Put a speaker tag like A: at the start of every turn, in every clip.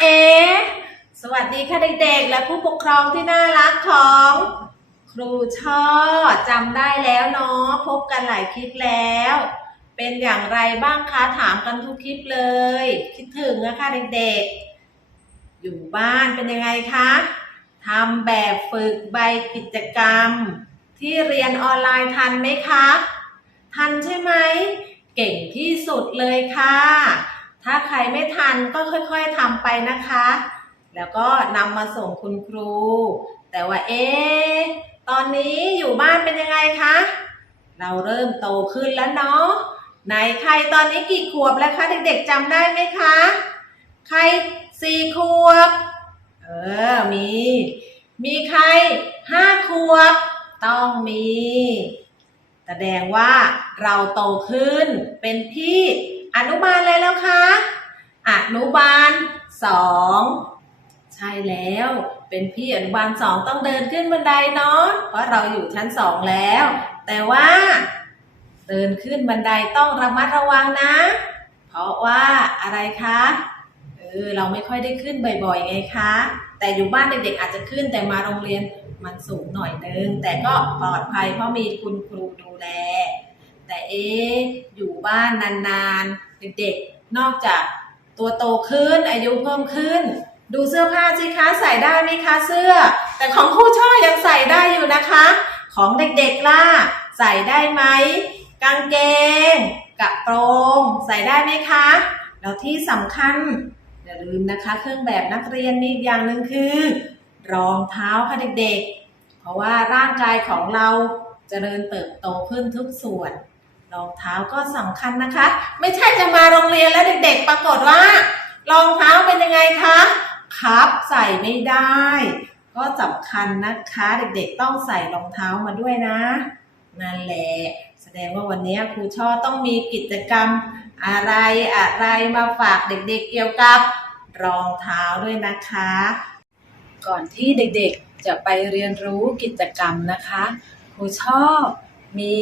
A: เอ สวัสดีค่ะเด็กๆ และผู้ปกครองที่น่ารักของครูช่อจำได้แล้วเนาะพบกันหลายคลิปแล้ว เป็นอย่างไรบ้างคะถามกันทุกคลิปเลย คิดถึงนะคะเด็กๆ อยู่บ้านเป็นยังไงคะทำแบบฝึกใบกิจกรรม ที่เรียนออนไลน์ทันไหมคะ ทันใช่ไหม เก่งที่สุดเลยค่ะ ถ้าใครไม่ทันก็ค่อยๆทำไปนะคะ แล้วก็นำมาส่งคุณครู แต่ว่าเอ๊ะตอนนี้อยู่บ้านเป็นยังไงคะ เราเริ่มโตขึ้นแล้วเนาะไหนใครตอนนี้กี่ขวบแล้วคะเด็กๆจำได้ไหมคะ ใครสี่ขวบ เออมี มีใครห้าขวบ ต้องมี แสดงว่าเราโตขึ้นเป็นพี่ อนุบาลเลยแล้วคะอนุบาลสองใช่แล้ว เป็นพี่อนุบาลสองต้องเดินขึ้นบันไดเนาะเพราะเราอยู่ชั้นสองแล้ว แต่ว่า เดินขึ้นบันไดต้องระมัดระวังนะ เพราะว่าอะไรคะเออเราไม่ค่อยได้ขึ้นบ่อยๆไงคะ แต่อยู่บ้านเด็กๆอาจจะขึ้นแต่มาโรงเรียนมันสูงหน่อยนึงแต่ก็ปลอดภัยเพราะมีคุณครูดูแล แต่เอ๊ะอยู่บ้านนานๆ เด็กๆ นอกจากตัวโตขึ้นอายุเพิ่มขึ้น ดูเสื้อผ้าสิคะใส่ได้ไหมคะเสื้อ แต่ของครูช่อยังใส่ได้อยู่นะคะ ของเด็กๆล่ะใส่ได้ไหมกางเกงกระโปรงใส่ได้ไหมคะ แล้วที่สำคัญอย่าลืมนะคะ เครื่องแบบนักเรียนมีอีกอย่างหนึ่งคือ รองเท้าค่ะเด็กๆ เพราะว่าร่างกายของเราจเจริญเติบโตขึ้นทุกส่วน รองเท้าก็สำคัญนะคะ ไม่ใช่จะมาโรงเรียนแล้วเด็กๆ ปรากฏว่ารองเท้าเป็นยังไงคะครับใส่ไม่ได้ ก็สำคัญนะคะ เด็กๆต้องใส่รองเท้ามาด้วยนะ นั่นแหละแสดงว่าวันนี้ครูช่อต้องมีกิจกรรมอะไรอะไรมาฝากเด็กๆเกี่ยวกับรองเท้าด้วยนะคะ ก่อนที่เด็กๆจะไปเรียนรู้กิจกรรมนะคะครูชอบ มี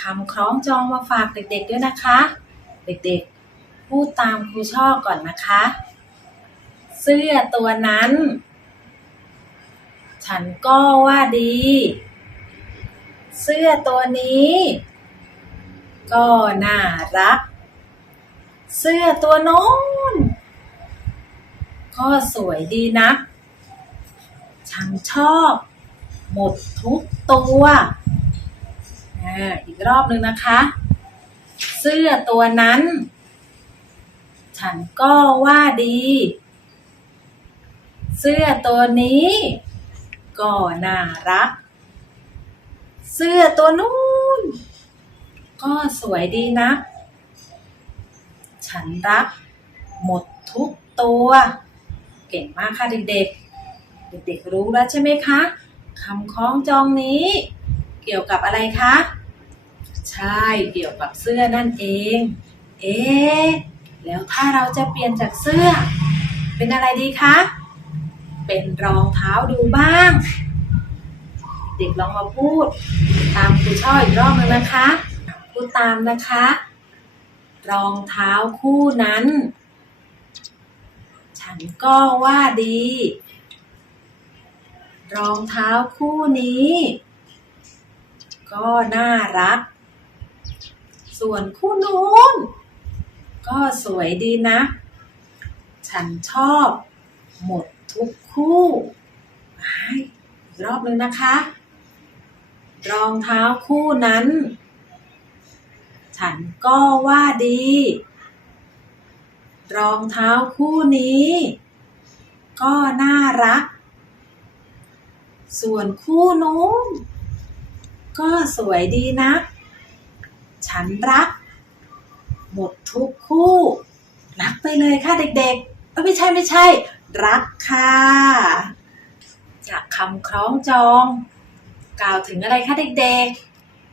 A: คำคล้องจองมาฝากเด็กๆด้วยนะคะ เด็กๆ พูดตามครูชอบก่อนนะคะ เสื้อตัวนั้น ฉันก็ว่าดี เสื้อตัวนี้ ก็น่ารัก เสื้อตัวโน้นก็สวยดีนะ ฉันชอบ หมดทุกตัว อีกรอบหนึ่งนะคะ เสื้อตัวนั้น ฉันก็ว่าดี เสื้อตัวนี้ ก็น่ารัก เสื้อตัวนู้น ก็สวยดีนะ ฉันรัก หมดทุกตัว เก่งมากค่ะเด็กๆ เด็กๆรู้แล้วใช่ไหมคะคำคล้องจองนี้ เกี่ยวกับอะไรคะ ใช่เกี่ยวกับเสื้อนั่นเอง เอ๊ะแล้วถ้าเราจะเปลี่ยนจากเสื้อ เป็นอะไรดีคะ เป็นรองเท้าดูบ้าง เด็กลองมาพูด ตามครูช่ออีกรอบนึงนะคะ พูดตามนะคะ รองเท้าคู่นั้น ฉันก็ว่าดี รองเท้าคู่นี้ ก็น่ารัก ส่วนคู่นู้น ก็สวยดีนะ ฉันชอบหมดทุกคู่ให้รอบนึงนะคะ รองเท้าคู่นั้น ฉันก็ว่าดี รองเท้าคู่นี้ ก็น่ารัก ส่วนคู่นู้น ก็สวยดีนะ ฉันรัก หมดทุกคู่ รักไปเลยค่ะเด็กๆเอ้ยไม่ใช่ไม่ใช่ รักค่ะจากคำคล้องจอง กล่าวถึงอะไรคะเด็ก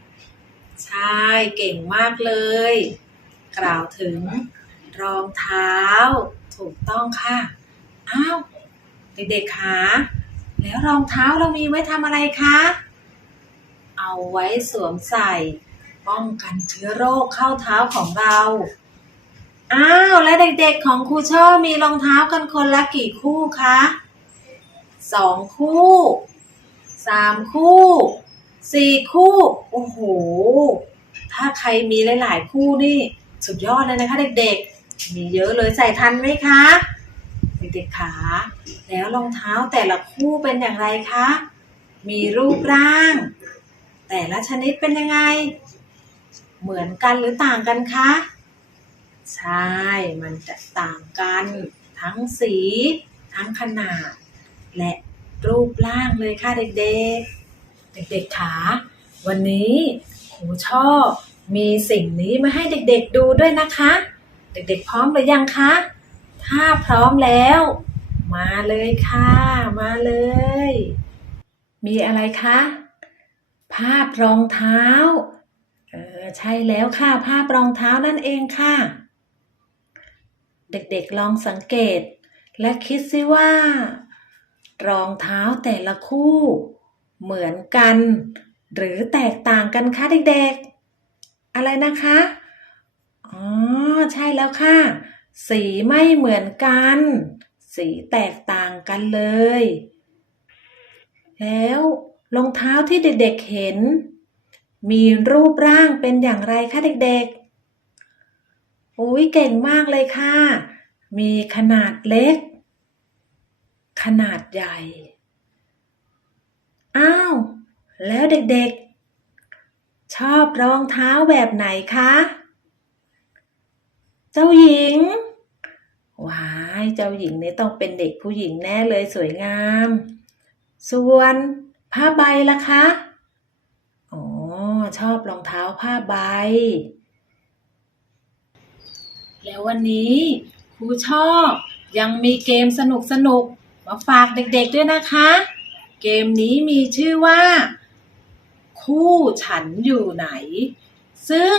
A: ๆ ใช่เก่งมากเลย กล่าวถึงรองเท้า ถูกต้องค่ะ อ้าว เด็กๆคะแล้วรองเท้าเรามีไว้ทำอะไรคะ เอาไว้สวมใส่ ป้องกันเชื้อโรคเข้าเท้าของเรา อ้าวแล้วเด็กๆของครูช่อมีรองเท้ากันคนละกี่คู่คะสองคู่สามคู่สี่คู่ โอ้โห ถ้าใครมีหลาย ๆ คู่นี่ สุดยอดเลยนะคะเด็กๆ มีเยอะเลยใส่ทันไหมคะเด็กๆขาแล้วรองเท้าแต่ละคู่เป็นอย่างไรคะ มีรูปร่าง แต่ละชนิดเป็นยังไง เหมือนกันหรือต่างกันคะ ใช่ มันจะต่างกัน ทั้งสี ทั้งขนาด และรูปร่างเลยค่ะเด็กๆ เด็กๆขาวันนี้ครูชอบมีสิ่งนี้มาให้เด็กๆดูด้วยนะคะ เด็กๆพร้อมหรือยังคะ ถ้าพร้อมแล้ว มาเลยค่ะ มาเลย มีอะไรคะ ภาพรองเท้า เออใช่แล้วค่ะ ภาพรองเท้านั่นเองค่ะ เด็กๆลองสังเกต และคิดซิว่า รองเท้าแต่ละคู่ เหมือนกัน หรือแตกต่างกันคะเด็กๆ อะไรนะคะ อ๋อ ใช่แล้วค่ะ สีไม่เหมือนกัน สีแตกต่างกันเลย แล้ว รองเท้าที่เด็กๆเห็น มีรูปร่างเป็นอย่างไรคะเด็กๆ อุ้ยเก่งมากเลยค่ะ มีขนาดเล็ก ขนาดใหญ่ อ้าว แล้วเด็กๆ ชอบรองเท้าแบบไหนคะ เจ้าหญิง ว้าย เจ้าหญิงนี่ต้องเป็นเด็กผู้หญิงแน่เลยสวยงาม ส่วน ผ้าใบล่ะคะ อ๋อ ชอบรองเท้าผ้าใบ แล้ววันนี้ครูชอบยังมีเกมสนุกสนุกๆมาฝากเด็กๆด้วยนะคะ เกมนี้มีชื่อว่า คู่ฉันอยู่ไหน ซึ่ง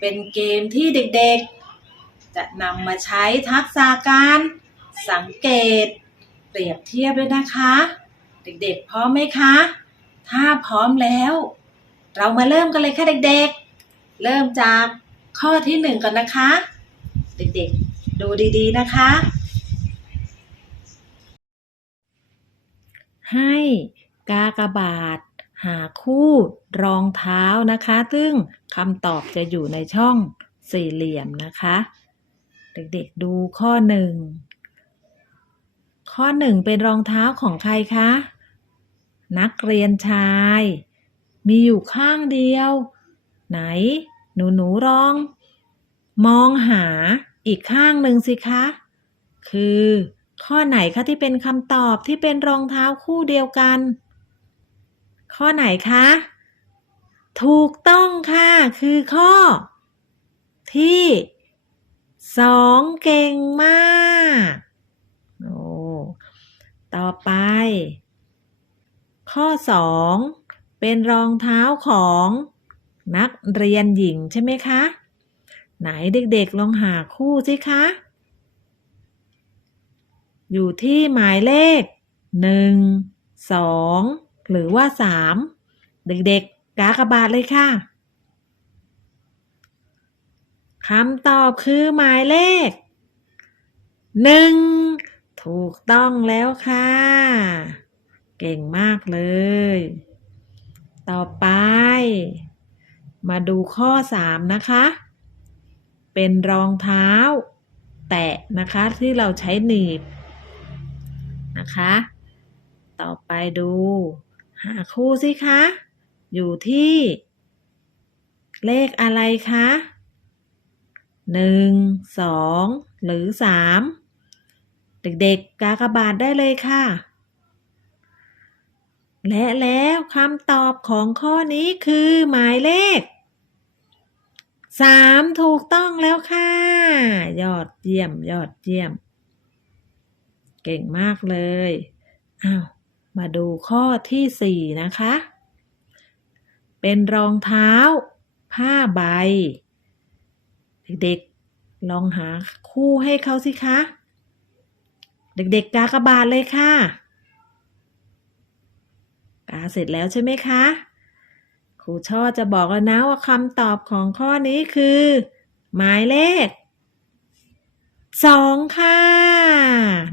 A: เป็นเกมที่เด็กๆ จะนำมาใช้ทักษะการ สังเกต เปรียบเทียบด้วยนะคะ เด็กๆ พร้อมไหมคะ ถ้าพร้อมแล้ว เรามาเริ่มกันเลยค่ะเด็กๆ เริ่มจากข้อที่หนึ่งก่อนนะคะ เด็กๆ ดูดีๆนะคะ ให้กากบาท หาคู่รองเท้านะคะ ซึ่งคำตอบจะอยู่ในช่องสี่เหลี่ยมนะคะ เด็กๆดูข้อหนึ่งข้อหนึ่งเป็นรองเท้าของใครคะ นักเรียนชาย มีอยู่ข้างเดียว ไหน หนูหนูๆลอง มองหาอีกข้างหนึ่งสิคะ คือ ข้อไหนคะที่เป็นคำตอบที่เป็นรองเท้าคู่เดียวกัน ข้อไหนคะ ถูกต้องค่ะ คือข้อ ที่สองเก่งมาก โอ้ ต่อไป ข้อสองเป็นรองเท้าของนักเรียนหญิงใช่ไหมคะ ไหนเด็กๆลองหาคู่สิคะ อยู่ที่หมายเลขหนึ่งสองหรือว่าสามเด็กๆ กากบาทเลยค่ะคำตอบคือหมายเลขหนึ่งถูกต้องแล้วค่ะ เก่งมากเลย ต่อไป มาดูข้อสามนะคะ เป็นรองเท้า แตะนะคะที่เราใช้หนีบนะคะ ต่อไปดู หาคู่สิคะ อยู่ที่ เลขอะไรคะหนึ่งสองหรือสามเด็กๆกากบาทได้เลยค่ะ และแล้วคำตอบของข้อนี้คือหมายเลขสามถูกต้องแล้วค่ะ ยอดเยี่ยมยอดเยี่ยม เก่งมากเลย อ้าว มาดูข้อที่สี่นะคะ เป็นรองเท้า ผ้าใบ เด็กๆ ลองหาคู่ให้เขาสิคะ เด็กๆกากบาทเลยค่ะ กาเสร็จแล้วใช่ไหมคะ ครูช่อจะบอกแล้วนะว่าคำตอบของข้อนี้คือ หมายเลขสองค่ะ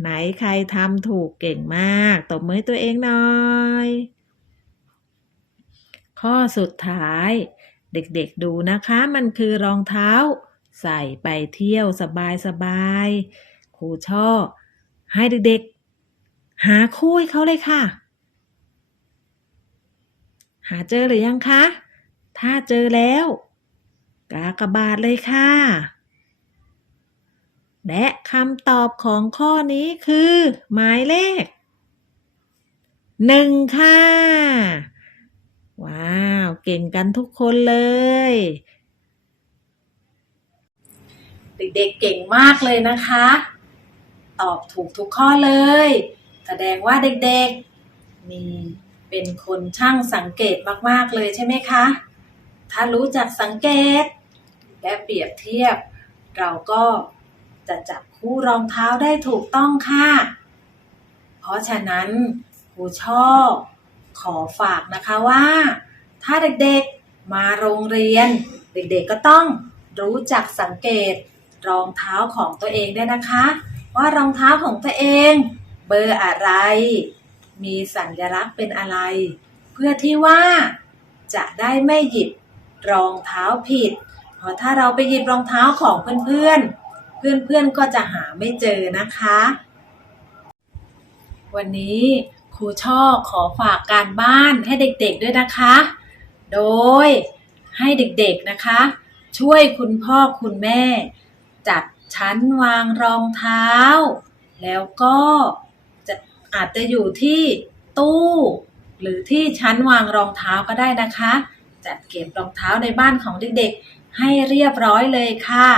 A: ไหนใครทำถูกเก่งมาก ตบมือตัวเองหน่อย ข้อสุดท้าย เด็กๆดูนะคะ มันคือรองเท้า ใส่ไปเที่ยวสบายๆครูชอบให้เด็กๆ หาคู่ให้เขาเลยค่ะ หาเจอหรือยังคะ ถ้าเจอแล้ว กากบาทเลยค่ะ และคำตอบของข้อนี้คือ หมายเลขหนึ่งค่ะ ว้าว เก่งกันทุกคนเลย เด็กๆเก่งมากเลยนะคะ ตอบถูกทุกข้อเลย แสดงว่าเด็กๆมี เป็นคนช่างสังเกตมากๆเลยใช่ไหมคะ ถ้ารู้จักสังเกต และเปรียบเทียบ เราก็จะจับคู่รองเท้าได้ถูกต้องค่ะ เพราะฉะนั้นครูชอบขอฝากนะคะว่า ถ้าเด็กๆมาโรงเรียน เด็กๆก็ต้องรู้จักสังเกตรองเท้าของตัวเองด้วยนะคะ ว่ารองเท้าของตัวเอง เบอร์อะไร มีสัญลักษณ์เป็นอะไร เพื่อที่ว่าจะได้ไม่หยิบรองเท้าผิด เพราะถ้าเราไปหยิบรองเท้าของเพื่อนๆ เพื่อนๆก็จะหาไม่เจอนะคะ วันนี้ครูช่อขอฝากการบ้านให้เด็กๆด้วยนะคะ โดยให้เด็กๆนะคะ ช่วยคุณพ่อคุณแม่ จัดชั้นวางรองเท้า แล้วก็ อาจจะอยู่ที่ตู้หรือที่ชั้นวางรองเท้าก็ได้นะคะ จัดเก็บรองเท้าในบ้านของเด็กๆ ให้เรียบร้อยเลยค่ะ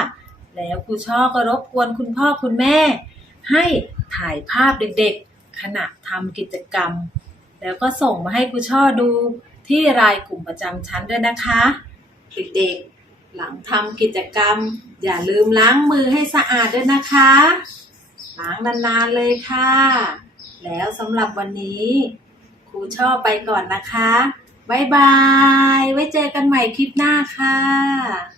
A: แล้วครูช่อก็รบกวนคุณพ่อคุณแม่ ให้ถ่ายภาพเด็กๆ ขณะทำกิจกรรม แล้วก็ส่งมาให้ครูช่อดูที่รายกลุ่มประจำชั้นด้วยนะคะ เด็กๆ หลังทำกิจกรรม อย่าลืมล้างมือให้สะอาดด้วยนะคะ ล้างนานๆเลยค่ะ แล้วสำหรับวันนี้ ครูชอบไปก่อนนะคะ บ๊ายบาย ไว้เจอกันใหม่คลิปหน้าค่ะ